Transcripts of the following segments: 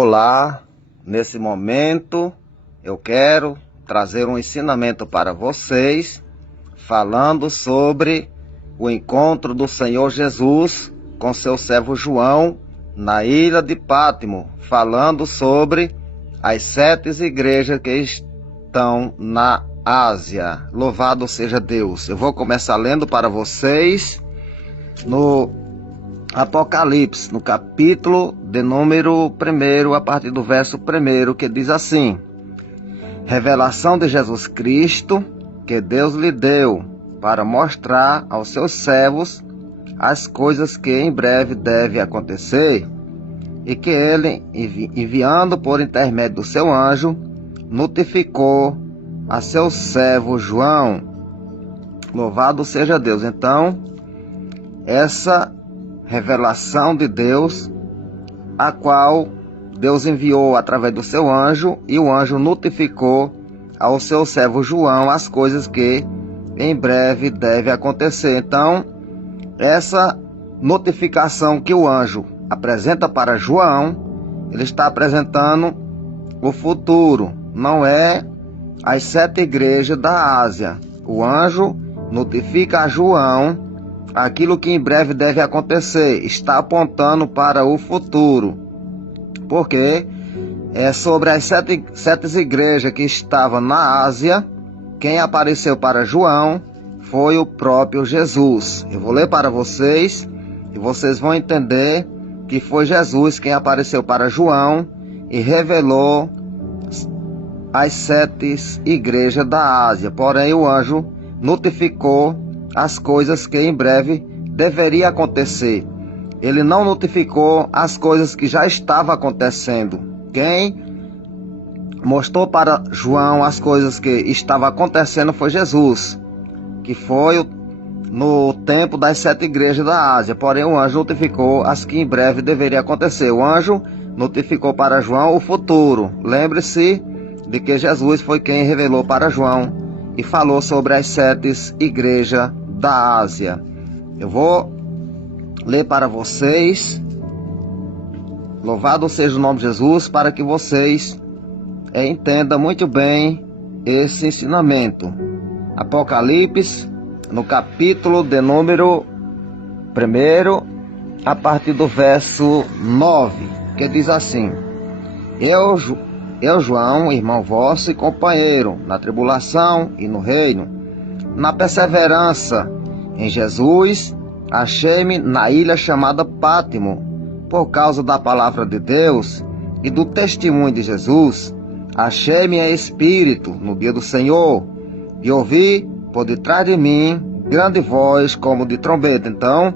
Olá, nesse momento eu quero trazer um ensinamento para vocês, falando sobre o encontro do Senhor Jesus com seu servo João na ilha de Pátimo, falando sobre as 7 igrejas que estão na Ásia. Louvado seja Deus! Eu vou começar lendo para vocês no Apocalipse, no capítulo de número 1, a partir do verso 1, que diz assim: revelação de Jesus Cristo, que Deus lhe deu para mostrar aos seus servos as coisas que em breve devem acontecer, e que ele, enviando por intermédio do seu anjo, notificou a seu servo João. Louvado seja Deus! Então, essa revelação de Deus, a qual Deus enviou através do seu anjo, e o anjo notificou ao seu servo João as coisas que em breve devem acontecer. Então, essa notificação que o anjo apresenta para João, ele está apresentando o futuro, não é as 7 igrejas da Ásia. O anjo notifica a João aquilo que em breve deve acontecer, está apontando para o futuro, porque é sobre as 7 igrejas que estavam na Ásia. Quem apareceu para João foi o próprio Jesus. Eu vou ler para vocês e vocês vão entender que foi Jesus quem apareceu para João e revelou as 7 igrejas da Ásia. Porém, o anjo notificou as coisas que em breve deveria acontecer. Ele não notificou as coisas que já estavam acontecendo. Quem mostrou para João as coisas que estavam acontecendo foi Jesus, que foi no tempo das 7 igrejas da Ásia. Porém, o anjo notificou as que em breve deveria acontecer. O anjo notificou para João o futuro. Lembre-se de que Jesus foi quem revelou para João e falou sobre as 7 igrejas da Ásia. Eu vou ler para vocês. Louvado seja o nome de Jesus, para que vocês entendam muito bem esse ensinamento. Apocalipse, no capítulo de número 1, a partir do verso 9, que diz assim: Eu, João, irmão vosso e companheiro, na tribulação e no reino, na perseverança em Jesus, achei-me na ilha chamada Pátimo, por causa da palavra de Deus e do testemunho de Jesus. Achei-me em espírito no dia do Senhor, e ouvi por detrás de mim grande voz como de trombeta. Então,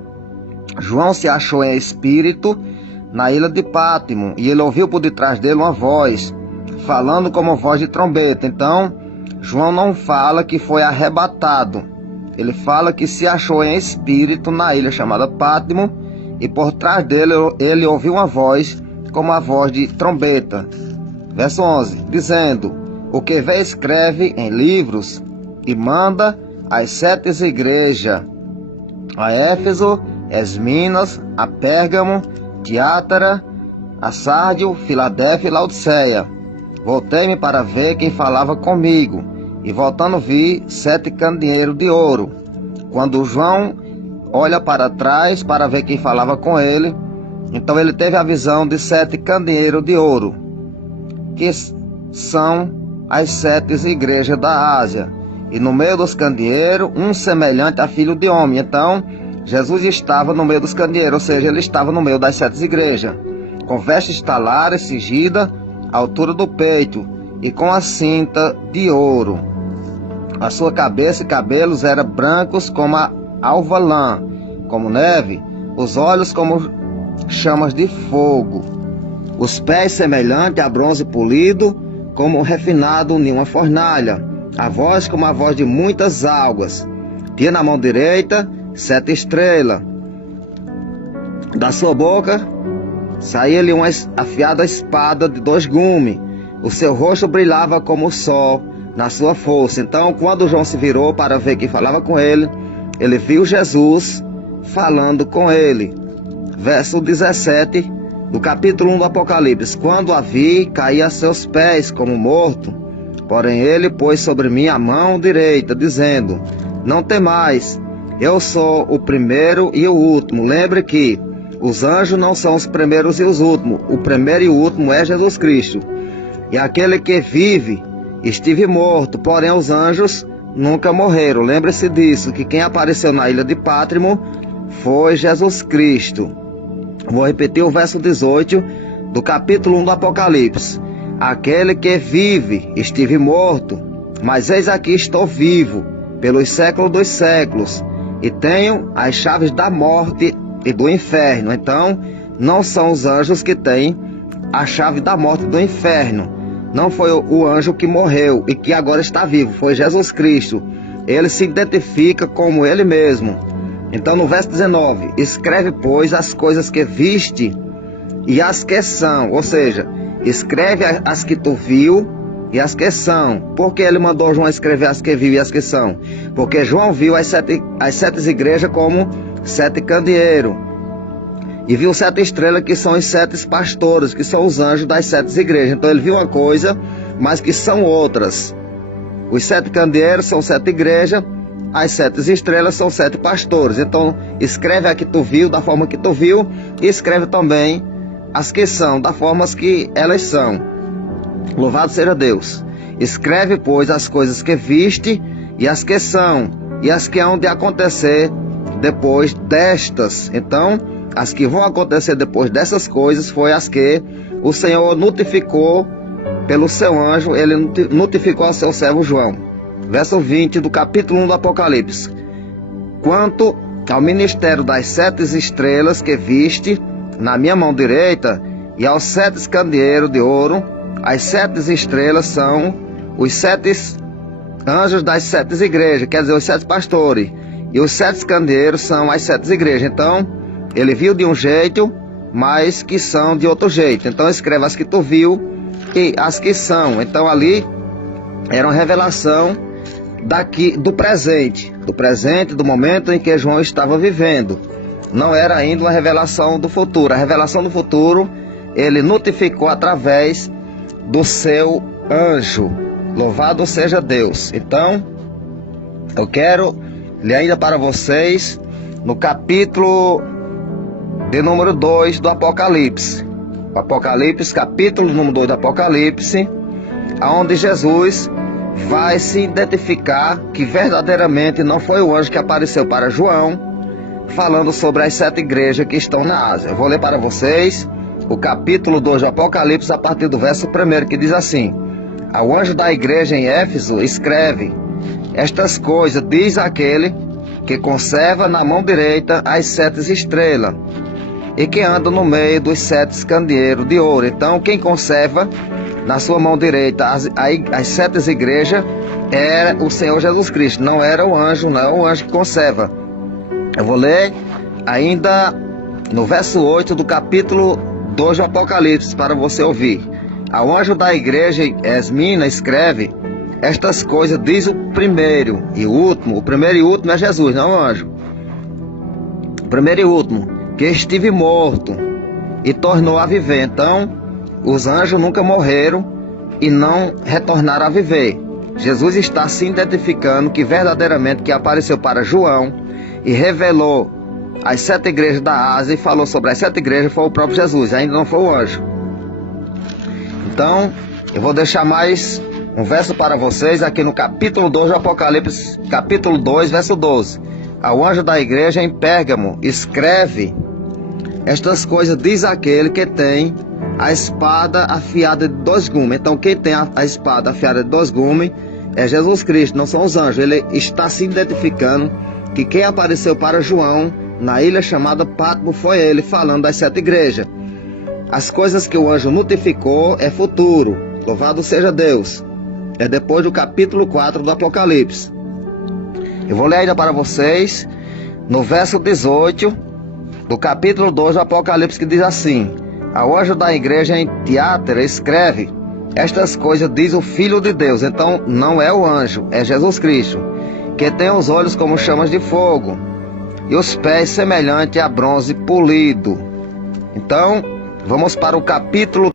João se achou em espírito na ilha de Pátimo, e ele ouviu por detrás dele uma voz, falando como voz de trombeta. Então, João não fala que foi arrebatado, ele fala que se achou em espírito na ilha chamada Pátimo, e por trás dele ele ouviu uma voz como a voz de trombeta. Verso 11, dizendo: o que vê escreve em livros e manda às 7 igrejas, a Éfeso, Esminas, a Pérgamo, Tiátara, a Sárdio, Filadélfia e Laodiceia. Voltei-me para ver quem falava comigo, e voltando vi 7 candeeiros de ouro. Quando João olha para trás para ver quem falava com ele, então ele teve a visão de 7 candeeiros de ouro, que são as 7 igrejas da Ásia. E no meio dos candeeiros, um semelhante a filho de homem. Então, Jesus estava no meio dos candeeiros, ou seja, ele estava no meio das 7 igrejas, com vestes talares, cingida à altura do peito, e com a cinta de ouro. A sua cabeça e cabelos eram brancos como a alva lã, como neve, os olhos como chamas de fogo, os pés semelhantes a bronze polido, como refinado em uma fornalha, a voz como a voz de muitas águas. Tinha na mão direita 7 estrelas. Da sua boca saía-lhe uma afiada espada de 2 gumes. O seu rosto brilhava como o sol na sua força. Então, quando João se virou para ver quem falava com ele, ele viu Jesus falando com ele. Verso 17 do capítulo 1 do Apocalipse: quando a vi, caí a seus pés como morto. Porém ele pôs sobre mim a mão direita, dizendo: não temais, eu sou o primeiro e o último. Lembre que os anjos não são os primeiros e os últimos. O primeiro e o último é Jesus Cristo. E aquele que vive, estive morto, porém os anjos nunca morreram. Lembre-se disso, que quem apareceu na ilha de Pátimo foi Jesus Cristo. Vou repetir o verso 18 do capítulo 1 do Apocalipse: aquele que vive, estive morto, mas eis aqui estou vivo, pelos séculos dos séculos, e tenho as chaves da morte e do inferno. Então, não são os anjos que têm a chave da morte e do inferno. Não foi o anjo que morreu e que agora está vivo, foi Jesus Cristo. Ele se identifica como ele mesmo. Então, no verso 19: escreve, pois, as coisas que viste e as que são. Ou seja, escreve as que tu viu e as que são. Por que ele mandou João escrever as que viu e as que são? Porque João viu as sete igrejas como 7 candeeiros. E viu 7 estrelas, que são os 7 pastores, que são os anjos das 7 igrejas. Então ele viu uma coisa, mas que são outras. Os 7 candeeiros são 7 igrejas, as 7 estrelas são 7 pastores. Então escreve a que tu viu, da forma que tu viu, e escreve também as que são, da forma que elas são. Louvado seja Deus. Escreve, pois, as coisas que viste e as que são, e as que hão de acontecer depois destas. Então, as que vão acontecer depois dessas coisas foi as que o Senhor notificou pelo seu anjo. Ele notificou ao seu servo João. Verso 20 do capítulo 1 do Apocalipse: quanto ao ministério das 7 estrelas que viste na minha mão direita, e aos 7 candeeiros de ouro, as 7 estrelas são os 7 anjos das 7 igrejas, quer dizer, os 7 pastores, e os 7 candeeiros são as 7 igrejas. Então, ele viu de um jeito, mas que são de outro jeito. Então, escreve as que tu viu e as que são. Então, ali era uma revelação do presente, do momento em que João estava vivendo. Não era ainda uma revelação do futuro. A revelação do futuro ele notificou através do seu anjo. Louvado seja Deus. Então, eu quero ler ainda para vocês no capítulo de número 2 do Apocalipse. O Apocalipse, capítulo número 2 do Apocalipse, onde Jesus vai se identificar que verdadeiramente não foi o anjo que apareceu para João, falando sobre as 7 igrejas que estão na Ásia. Eu vou ler para vocês o capítulo 2 do Apocalipse, a partir do verso 1, que diz assim: ao anjo da igreja em Éfeso escreve: estas coisas diz aquele que conserva na mão direita as 7 estrelas, e que anda no meio dos 7 candeeiros de ouro. Então, quem conserva na sua mão direita as 7 igrejas era o Senhor Jesus Cristo. Não era o anjo, não é o anjo que conserva. Eu vou ler ainda no verso 8 do capítulo 2 do Apocalipse, para você ouvir. Ao anjo da igreja em Esmina escreve: estas coisas diz o primeiro e o último. O primeiro e o último é Jesus, não o anjo. O primeiro e o último, que estive morto e tornou a viver. Então, os anjos nunca morreram e não retornaram a viver. Jesus está se identificando que verdadeiramente que apareceu para João e revelou as 7 igrejas da Ásia e falou sobre as 7 igrejas foi o próprio Jesus, ainda não foi o anjo. Então, eu vou deixar mais um verso para vocês aqui no capítulo 2 do Apocalipse, capítulo 2, verso 12. Ao anjo da igreja em Pérgamo escreve: estas coisas diz aquele que tem a espada afiada de 2 gumes. Então, quem tem a espada afiada de 2 gumes é Jesus Cristo, não são os anjos. Ele está se identificando que quem apareceu para João na ilha chamada Pátimo foi ele, falando das 7 igrejas. As coisas que o anjo notificou é futuro. Louvado seja Deus. É depois do capítulo 4 do Apocalipse. Eu vou ler ainda para vocês no verso 18 do capítulo 2 do Apocalipse, que diz assim: ao anjo da igreja em Tiatira escreve: estas coisas diz o Filho de Deus. Então não é o anjo, é Jesus Cristo, que tem os olhos como chamas de fogo e os pés semelhantes a bronze polido. Então Vamos para o capítulo